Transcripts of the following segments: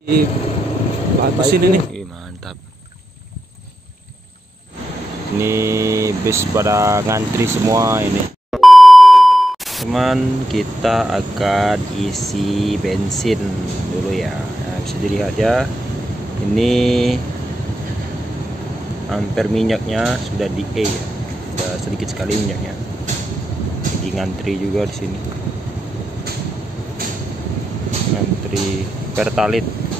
Bagus ini nih. Mantap. Ini bis pada ngantri semua ini. Teman, kita akan isi bensin dulu ya. Nah, bisa dilihat ya. Ini ampere minyaknya sudah di E ya. Sudah sedikit sekali minyaknya. Lagi ngantri juga di sini. Ngantri Pertalite.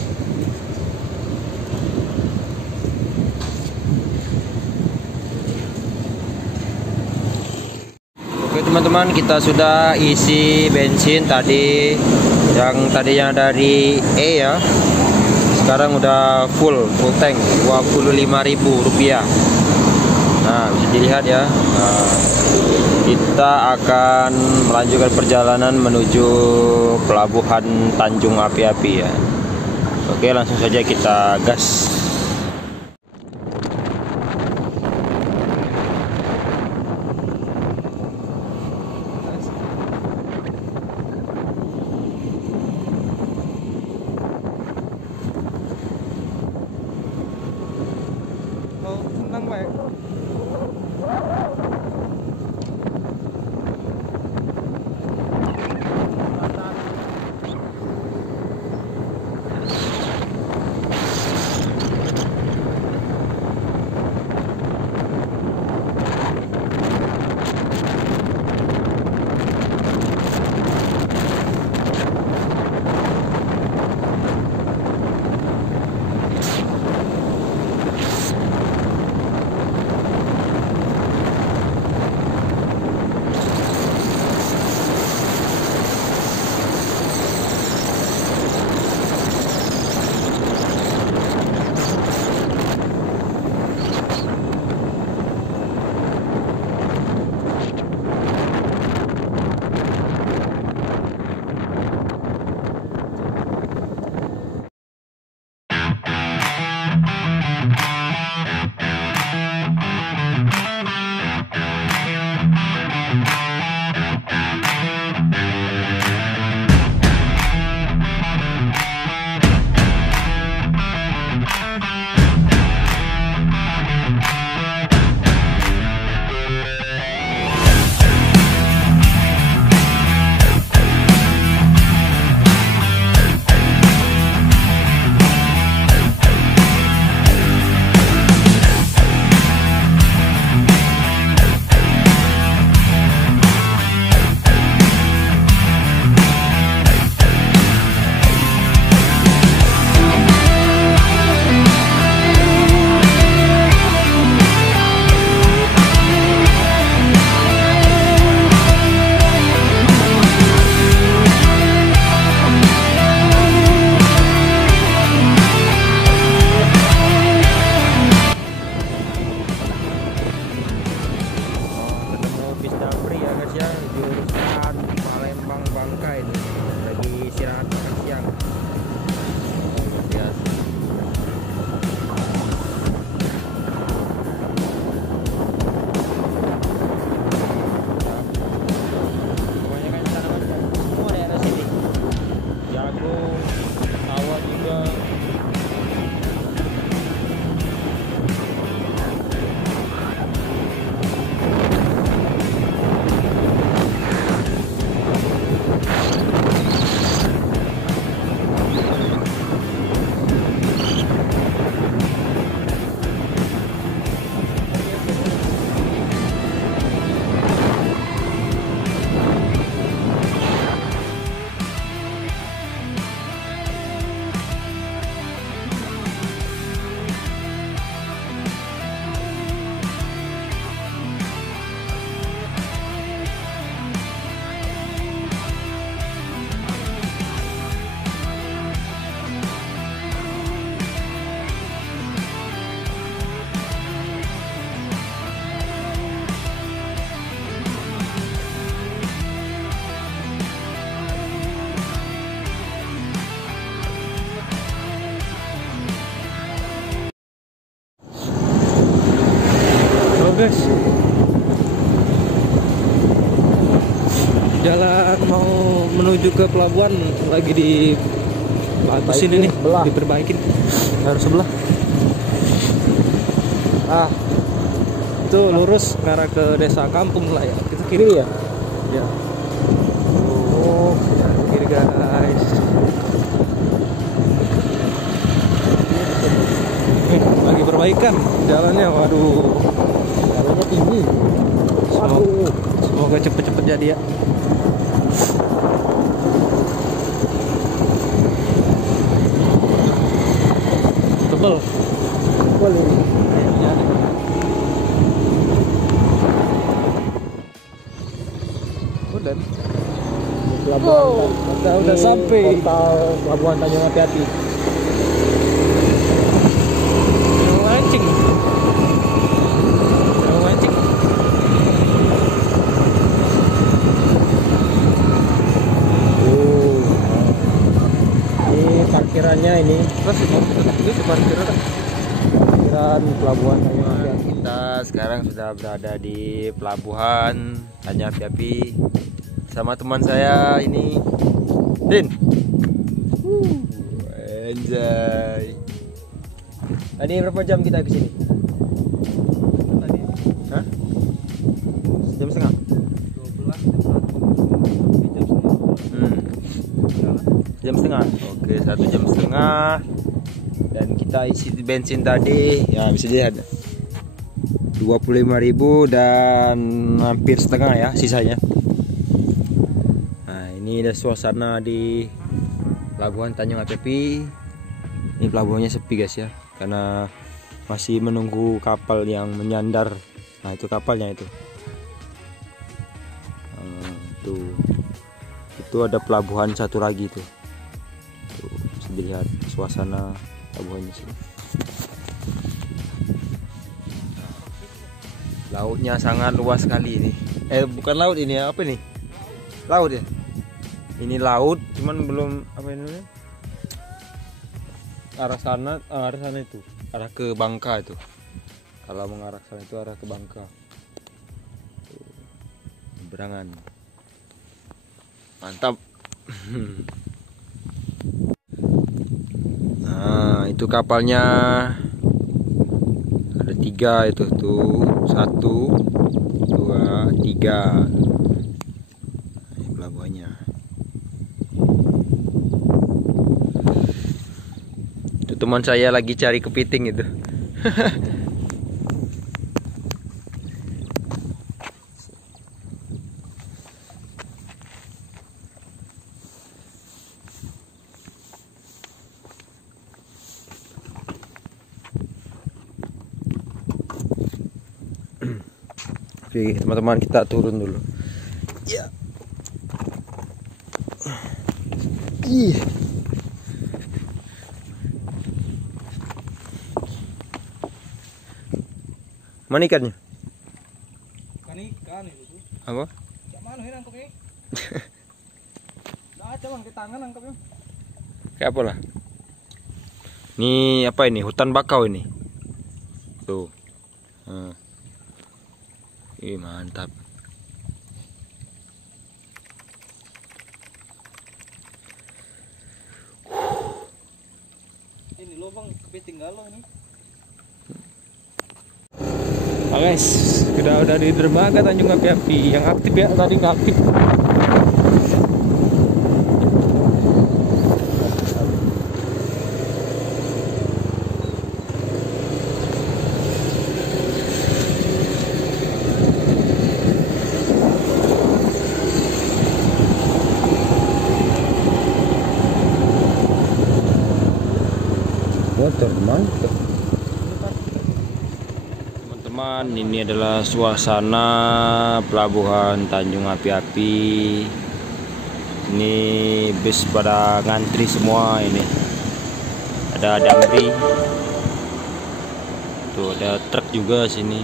Oke teman-teman, kita sudah isi bensin tadi, yang tadinya dari E ya, sekarang udah full tank, Rp25.000. Nah, bisa dilihat ya. Nah, kita akan melanjutkan perjalanan menuju pelabuhan Tanjung Api-Api ya. Oke, langsung saja kita gas. Tenang baik. Jurusan Palembang Bangka ini lagi istirahat makan siang. Biasa. Kebanyakan tanaman semua daerah sini. Jagung, sawah juga. Guys, jalan mau menuju ke pelabuhan lagi di Bagus ini nih, Sebelah. diperbaikin. Harus sebelah. Itu lurus ngarah ke desa kampung lah ya. Itu kiri ya. Ya. Oh, kiri guys. Lagi perbaikan jalannya. Waduh. Jalannya tinggi. Semoga cepet-cepet jadi ya. Tebel. Boleh. Kayaknya ada. Udah. Pelabuhan. Udah sampai. Total pelabuhan Tanjung Api-Api. Yang mancing. Yang mancing. Ini parkirannya ini. Terus itu di parkiran. Parkiran pelabuhan Tanjung Api-Api. Kita sekarang sudah berada di pelabuhan Tanjung Api-Api sama teman saya ini, Din. Anjay. Tadi berapa jam kita ke sini? Tadi Hah? Jam setengah? 12 Jam setengah. Oke, 1 jam setengah. Dan kita isi bensin tadi ya bisa dilihat 25.000 dan hampir setengah ya sisanya. Nah, ini ada suasana di pelabuhan Tanjung Api-Api. Ini pelabuhannya sepi guys ya, karena masih menunggu kapal yang menyandar. Nah, itu kapalnya itu. Itu ada pelabuhan satu lagi tuh. Tuh, bisa dilihat suasana pelabuhannya sih. Lautnya sangat luas sekali ini. Bukan laut ini ya, apa nih? Laut ya. Ini laut, cuman belum apa ini namanya? Arah sana itu, arah ke Bangka itu. Kalau mengarah ke sana itu arah ke Bangka. Tuh, Berangan. Mantap. Nah, itu kapalnya ada 3 itu tuh, 1, 2, 3. Ini pelabuhannya. Itu teman saya lagi cari kepiting itu. Oke, teman-teman, kita turun dulu. Ya. Ih. Mana ikannya? Ikan itu. Apa? Kayak mana ini nangkepnya? Nah, cuman ke tangan nangkepnya. Kayak apa lah? Ini apa ini? Hutan bakau ini. Tuh. Ih, mantap. Ini lubang kepiting galau nih. Guys, udah di dermaga Tanjung Api-Api. Yang aktif ya, tadi nggak aktif. Motor mantap. Teman-teman, ini adalah suasana pelabuhan Tanjung Api-Api. Ini bis pada ngantri semua ini. Ada Damri. Tuh ada truk juga sini.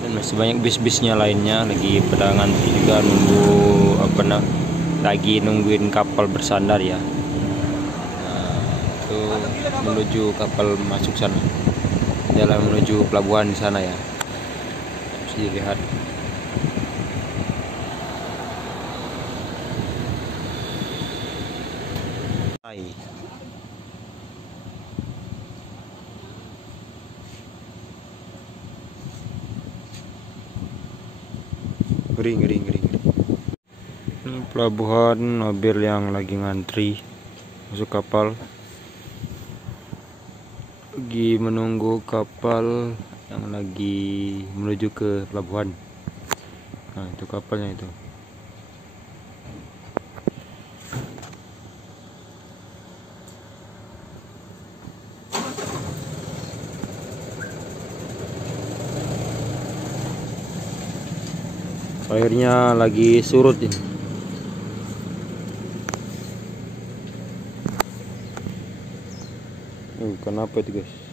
Dan masih banyak bis-bisnya lainnya lagi pada ngantri juga nunggu lagi nungguin kapal bersandar ya. Menuju kapal masuk sana, jalan menuju pelabuhan di sana ya, bisa dilihat. ngeri. Ini pelabuhan mobil yang lagi ngantri masuk kapal, lagi menunggu kapal yang lagi menuju ke pelabuhan. Nah, itu kapalnya itu. Airnya lagi surut ini. Kenapa itu guys?